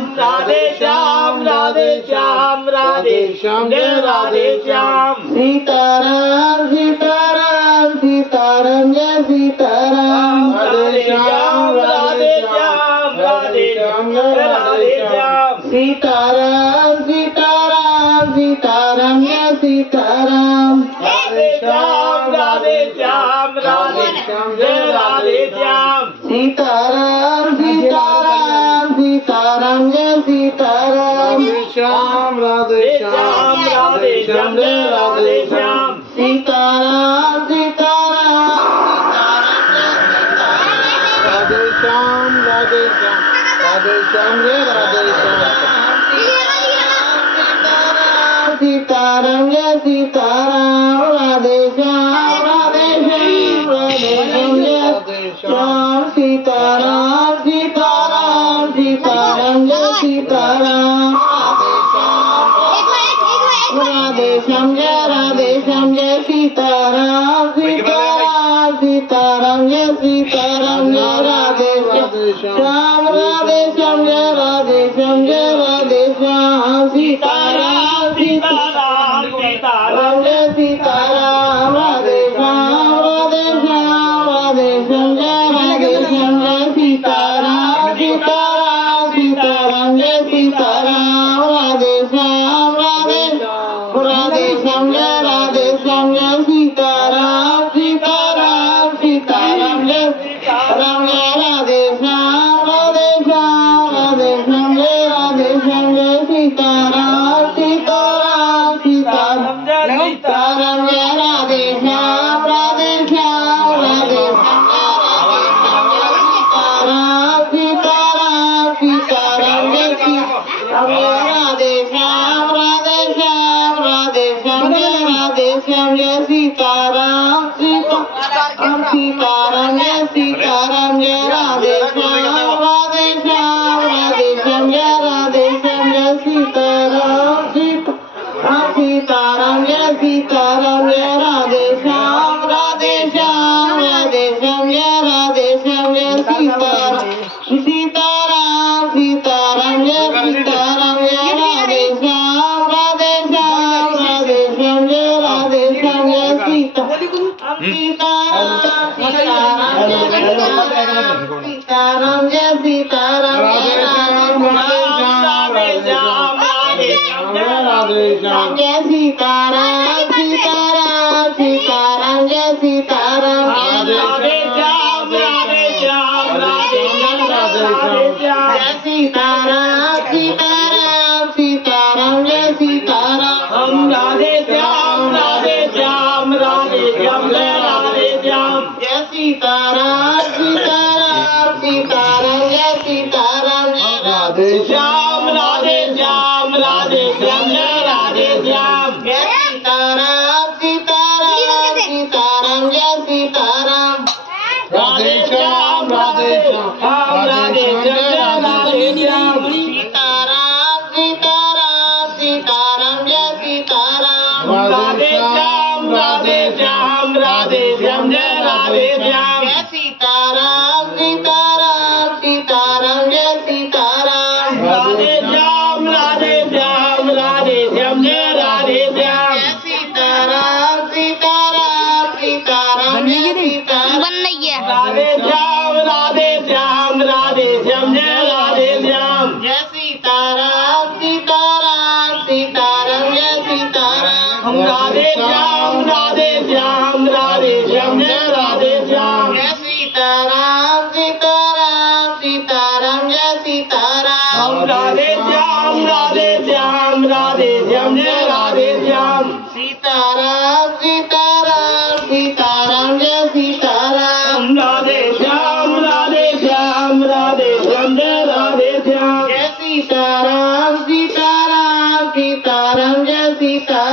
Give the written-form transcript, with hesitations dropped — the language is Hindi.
राधे श्याम राधे श्याम राधे श्याम जय राधे श्याम सीताराम सीताराम सीताराम जय सीताराम राधे श्याम राधे श्याम राधे श्याम जय राधे श्याम सीताराम सीताराम सीताराम जय सीताराम राधे श्याम राधे श्याम राधे श्याम जय राधे श्याम सीताराम सीताराम सीताराम जय सीताराम श्याम राधे श्याम राधे श्याम जय राधे श्याम सीताराम सीताराम राधे श्याम राधे श्याम राधे श्याम जय राधे श्याम सीताराम जय सीताराम राधे श्याम राधे श्याम राधे श्याम जय श्याम सीताराम सीताराम सीताराम जय सीताराम राधे श्याम जय सीताराम सीताराम सीताराम जय सीताराम जय राधे श्याम राधे श्याम जय राधे श्याम जय राधे श्याम सीताराम सीताराम सीताराम जय सीताराम राधे श्याम राधे श्याम राधे श्याम जय राधे श्याम जय सीताराम सीताराम सीताराम जय सीताराम राधे श्याम राधे श्याम जय राधे श्याम जय सीताराम सीताराम सीताराम जय सीताराम जय राधे श्याम राधे श्याम राधे श्याम जय राधे श्याम जय सीताराम सीताराम सीताराम सीताराम जय राधे श्याम राधे श्याम राधे श्याम सीताराम सीताराम जय सीताराम राधे श्याम राधे श्याम राधे श्याम जय राधे श्याम जय सीताराम सीताराम सीताराम जय सीताराम जय राधे श्याम राधे श्याम राधे श्याम जय राधे श्याम जय सीताराम सीताराम जय सीताराम जय राधे श्याम राधे श्याम राधे श्याम जय राधे श्याम जय सीताराम सीताराम सीताराम जय सीताराम जय राधे श्याम राधे श्याम राधे श्याम जय राधे श्याम जय सीताराम सीताराम जय सीताराम जय राधे श्याम राधे श्याम जय राधे श्याम जय सीताराम सीताराम सीताराम जय सीताराम राधे श्याम राधे श्याम राधे श्याम राधे श्याम जय सीताराम सीताराम सीताराम जय सीताराम हम राधे श्याम राधे श्याम राधे श्याम जय राधे श्याम जय सीताराम सीताराम सीताराम जय सीताराम जय राधे श्याम राधे श्याम राधे श्याम जय राधे श्याम जय सीताराम सीताराम सीताराम जय सीताराम राधे श्याम राधे श्याम राधे श्याम जय राधे श्याम सीताराम सीताराम सीताराम जय सीताराम राधे श्याम राधे श्याम राधे श्याम जय राधे श्याम जय सीताराम सीताराम सीताराम जय सीताराम राधे श्याम राधे श्याम राधे श्याम जय राधे श्याम जय सीताराम सीताराम सीताराम जय सीताराम राधे श्याम राधे श्याम राधे श्याम जय राधे श्याम जय सीताराम सीताराम सीताराम जय सीताराम हम राधे श्याम राधे श्याम राधे श्याम जय राधे श्याम जय सीताराम सीताराम सीताराम जय सीताराम हम राधे श्याम राधे श्याम राधे श्याम जय राधे श्याम सीताराम सीताराम सीताराम जय सीताराम हम राधे श्याम राधे श्याम राधे श्याम जय राधे श्याम जय सीताराम सीताराम सीताराम जय सीताराम